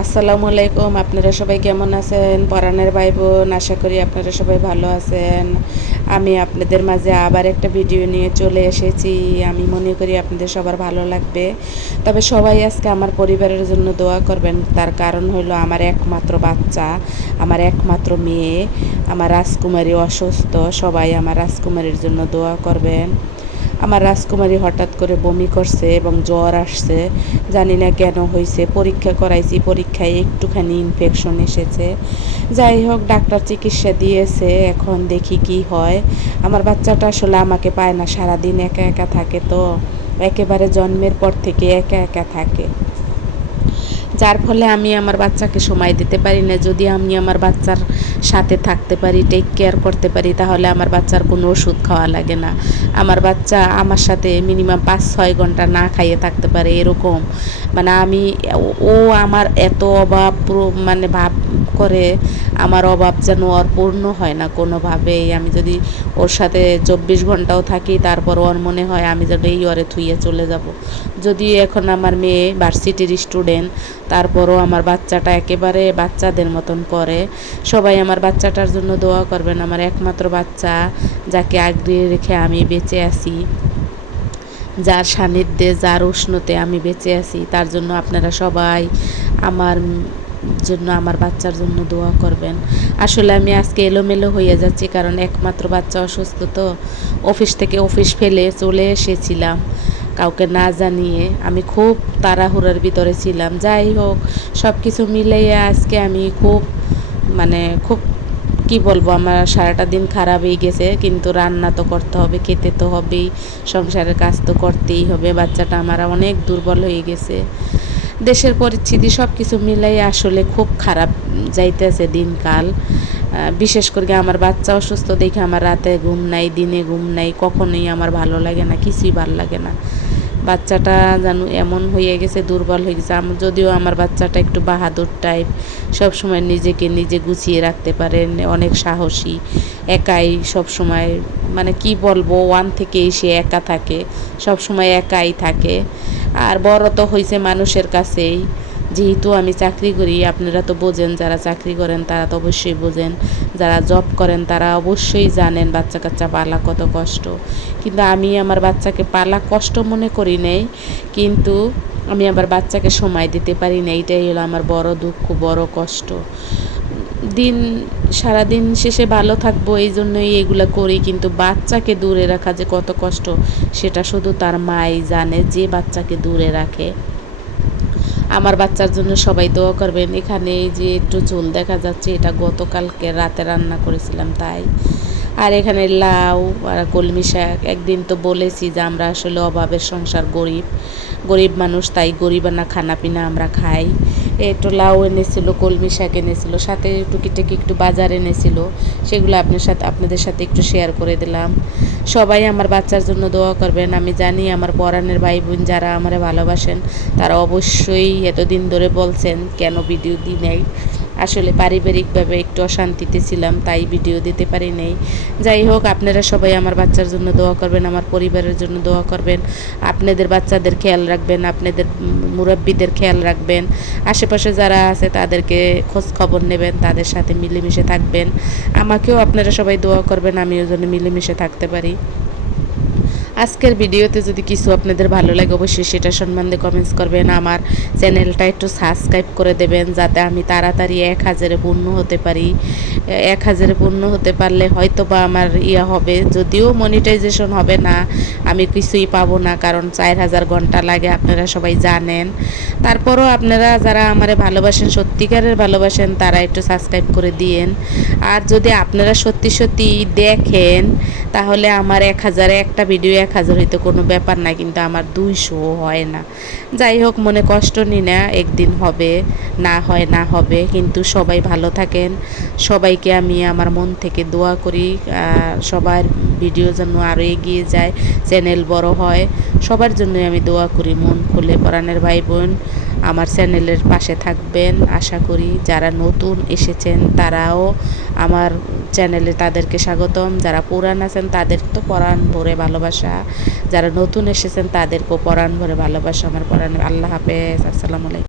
আসসালামু আলাইকুম। আপনারা সবাই কেমন আছেন? পরাণের ভাই বোন, আশা করি আপনারা সবাই ভালো আছেন। আমি আপনাদের মাঝে আবার একটা ভিডিও নিয়ে চলে এসেছি। আমি মনে করি আপনাদের সবার ভালো লাগবে। তবে সবাই আজকে আমার পরিবারের জন্য দোয়া করবেন। তার কারণ হলো আমার একমাত্র বাচ্চা, আমার একমাত্র মেয়ে, আমার রাজকুমারী অসুস্থ। সবাই আমার রাজকুমারীর জন্য দোয়া করবেন। আমার রাজকুমারী হঠাৎ করে বমি করছে এবং জ্বর আসছে, জানি না কেন হয়েছে। পরীক্ষা করাইছি, পরীক্ষায় একটুখানি ইনফেকশন এসেছে। যাই হোক, ডাক্তার চিকিৎসা দিয়েছে, এখন দেখি কি হয়। আমার বাচ্চাটা আসলে আমাকে পায় না, সারাদিন একা একা থাকে, তো একেবারে জন্মের পর থেকে একা একা থাকে, যার ফলে আমি আমার বাচ্চাকে সময় দিতে পারি না। যদি আমি আমার বাচ্চার সাথে থাকতে পারি, টেক কেয়ার করতে পারি, তাহলে আমার বাচ্চার কোনো ওষুধ খাওয়া লাগে না। আমার বাচ্চা আমার সাথে মিনিমাম 5-6 ঘন্টা না খাইয়ে থাকতে পারে, এরকম। মানে ও আমার এত অভাব মানে ভাব করে, আমার অভাব যেন ওর পূর্ণ হয় না কোনোভাবেই। আমি যদি ওর সাথে 24 ঘন্টাও থাকি, তারপর ওর মনে হয় আমি যেন এই ওরে থুইয়ে চলে যাব। যদিও এখন আমার মেয়ে ভার্সিটির স্টুডেন্ট, তারপরও আমার বাচ্চাটা একেবারে বাচ্চাদের মতন করে। সবাই আমার বাচ্চাটার জন্য দোয়া করবেন। আমার একমাত্র বাচ্চা, যাকে আগলে রেখে আমি বেঁচে আছি, যার সান্নিধ্যে, যার উষ্ণতে আমি বেঁচে আছি, তার জন্য আপনারা সবাই আমার জন্য, আমার বাচ্চার জন্য দোয়া করবেন। আসলে আমি আজকে এলোমেলো হয়ে যাচ্ছি, কারণ একমাত্র বাচ্চা অসুস্থ, তো অফিস ফেলে চলে এসেছিলাম কাউকে না জানিয়ে। আমি খুব তাড়াহুড়োর ভিতরে ছিলাম। যাই হোক, সব কিছু মিলাইয়া আজকে আমি খুব কি বলবো, আমার সারাটা দিন খারাপই গেছে। কিন্তু রান্না তো করতে হবে, খেতে তো হবেই, সংসারের কাজ তো করতেই হবে। বাচ্চাটা আমার অনেক দুর্বল হয়ে গেছে। দেশের পরিস্থিতি সব কিছু মিলাই আসলে খুব খারাপ যাইতেছে দিনকাল। বিশেষ করে আমার বাচ্চা অসুস্থ দেখে আমার রাতে ঘুম নাই, দিনে ঘুম নাই, কখনোই আমার ভালো লাগে না, কিছুই ভালো লাগে না। বাচ্চাটা যেন এমন হয়ে গেছে, দুর্বল হয়ে গেছে। যদিও আমার বাচ্চাটা একটু বাহাদুর টাইপ, সব সময় নিজেকে নিজে গুছিয়ে রাখতে পারেন, অনেক সাহসী, একাই সব সময়, মানে কি বলবো, 1 থেকেই সে একা থাকে, সব সময় একাই থাকে। আর বড় তো হয়েছে মানুষের কাছেই। যেহেতু আমি চাকরি করি, আপনারা তো বোঝেন, যারা চাকরি করেন তারা তো অবশ্যই বোঝেন, যারা জব করেন তারা অবশ্যই জানেন বাচ্চা কাচ্চা পালা কত কষ্ট। কিন্তু আমি আমার বাচ্চাকে পালা কষ্ট মনে করি নাই, কিন্তু আমি আমার বাচ্চাকে সময় দিতে পারি না, এইটাই হলো আমার বড় দুঃখ, বড় কষ্ট। দিন সারাদিন শেষে ভালো থাকবো এই জন্যই এগুলো করি, কিন্তু বাচ্চাকে দূরে রাখা যে কত কষ্ট, সেটা শুধু তার মাই জানে, যে বাচ্চাকে দূরে রাখে। আমার বাচ্চার জন্য সবাই দোয়া করবেন। এখানে যে একটু ঝোল দেখা যাচ্ছে, এটা গতকালকে রাতে রান্না করেছিলাম তাই। আর এখানে লাউ আর কলমি শাক। একদিন তো বলেছি যে আমরা আসলে অভাবের সংসার, গরিব মানুষ, তাই গরিবানা খানা পিনা আমরা খাই। একটু লাউ এনেছিল, কলমি শাক এনেছিল, সাথে টুকিটাকি একটু বাজার এনেছিল, সেগুলো আপনাদের সাথে একটু শেয়ার করে দিলাম। সবাই আমার বাচ্চার জন্য দোয়া করবেন। আমি জানি আমার পরাণের ভাই বোন যারা আমার ভালোবাসেন, তারা অবশ্যই এতদিন ধরে বলছেন কেন ভিডিও দিই নাই। আসলে পারিবারিকভাবে একটু অশান্তিতে ছিলাম, তাই ভিডিও দিতে পারি নাই। যাই হোক, আপনারা সবাই আমার বাচ্চার জন্য দোয়া করবেন, আমার পরিবারের জন্য দোয়া করবেন। আপনাদের বাচ্চাদের খেয়াল রাখবেন, আপনাদের মুরব্বীদের খেয়াল রাখবেন, আশেপাশে যারা আছে তাদেরকে খোঁজ খবর নেবেন, তাদের সাথে মিলেমিশে থাকবেন। আমাকেও আপনারা সবাই দোয়া করবেন, আমিও যেন মিলেমিশে থাকতে পারি। আজকের ভিডিওতে যদি কিছু আপনাদের ভালো লাগে, অবশ্যই সেটা সম্বন্ধে কমেন্টস করবেন। আমার চ্যানেলটা একটু সাবস্ক্রাইব করে দেবেন, যাতে আমি তাড়াতাড়ি 1000-এ পূর্ণ হতে পারি। 1000-এ পূর্ণ হতে পারলে হয়তো বা আমার হবে, যদিও মনিটাইজেশন হবে না, আমি কিছুই পাবো না, কারণ 4000 ঘন্টা লাগে, আপনারা সবাই জানেন। তারপরও আপনারা যারা আমারে ভালোবাসেন, সত্যিকারের ভালোবাসেন, তারা একটু সাবস্ক্রাইব করে দিয়েন। আর যদি আপনারা সত্যি সত্যি দেখেন, তাহলে আমার 1000-এ একটা ভিডিও 1000 হইতে কোনো ব্যাপার না, কিন্তু আমার 200 হয় না। যাই হোক, মনে কষ্ট নিই না, একদিন হবে, না হয় না হবে। কিন্তু সবাই ভালো থাকেন, সবাইকে আমি আমার মন থেকে দোয়া করি, সবার ভিডিও যেন আরও এগিয়ে যায়, চ্যানেল বড় হয়, সবার জন্যই আমি দোয়া করি মন খুলে। পরাণের ভাই বোন আমার চ্যানেলের পাশে থাকবেন আশা করি। যারা নতুন এসেছেন তারাও আমার চ্যানেলে, তাদেরকে স্বাগতম। যারা পুরান আছেন তাদের তো পরাণ ভরে ভালোবাসা, যারা নতুন এসেছেন তাদেরকেও পরাণ ভরে ভালোবাসা আমার পরাণ। আল্লাহ হাফেজ, আসসালামু আলাইকুম।